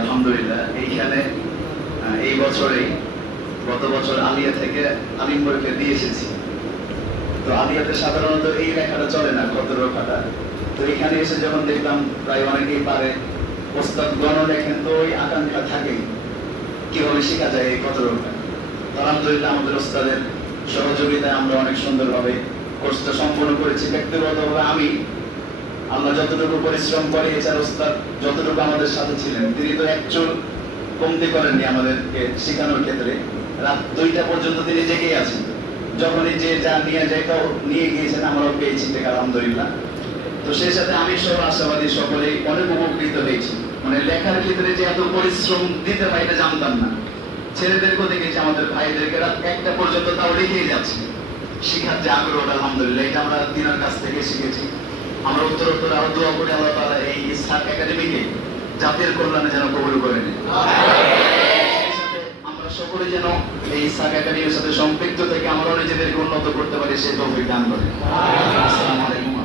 আলহামদুলিল্লাহ এইখানে এই বছরেই গত বছর আলিয়া থেকে আলিমবরকে দিয়ে এসেছি। তো আলিয়াতে সাধারণত এই লেখাটা চলে না, কত রোখাটা। তো এখানে এসে যখন দেখলাম প্রায় অনেকেই পারে, ওস্তাদ গণ লেখেন, তো ওই আকাঙ্ক্ষা থাকেই কিভাবে শেখা যায় এই কত রোখা। তো আলহামদুলিল্লাহ আমাদের ওস্তাদের সহযোগিতায় আমরা অনেক সুন্দরভাবে কোর্সটা সম্পন্ন করেছি। ব্যক্তিগতভাবে আমি, আমরা যতটুকু পরিশ্রম করি, এছাড়া ওস্তাদ যতটুকু আমাদের সাথে ছিলেন, তিনি তো একচুল কমতি করেননি আমাদেরকে শেখানোর ক্ষেত্রে। রাত 2টা পর্যন্ত তিনি জেগেই আছেন। যখনই যে যা নিয়ে যাইতাও নিয়ে গিয়েছেন, আমরাও পেয়েছি থেকে আলহামদুলিল্লাহ। তো সেই সাথে আমি সহ আশাবাদী সকলেই অনেক উপকৃত হয়েছি। মানে লেখার ক্ষেত্রে যে এত পরিশ্রম দিতে হয় এটা জানতাম না। ছেলেদেরকেও দেখেছি, আমাদের ভাইদেরকে রাত 1টা পর্যন্ত তাও লিখেই যাচ্ছে। শিখার যে আগ্রহটা আলহামদুলিল্লাহ এটা আমরা তিনার কাছ থেকে শিখেছি। আমরা উত্তরোত্তর আরো দোয়া করি আল্লাহ তাআলা এই ইসহাক একাডেমিকে জাতির কল্যাণে যেন কবুল করে নেন। আমরা সকলে যেন এই ইসহাক একাডেমির সাথে সম্পৃক্ত থেকে আমরা নিজেদেরকে উন্নত করতে পারি, সেই তৌফিক দান করেন। আসসালামু আলাইকুম।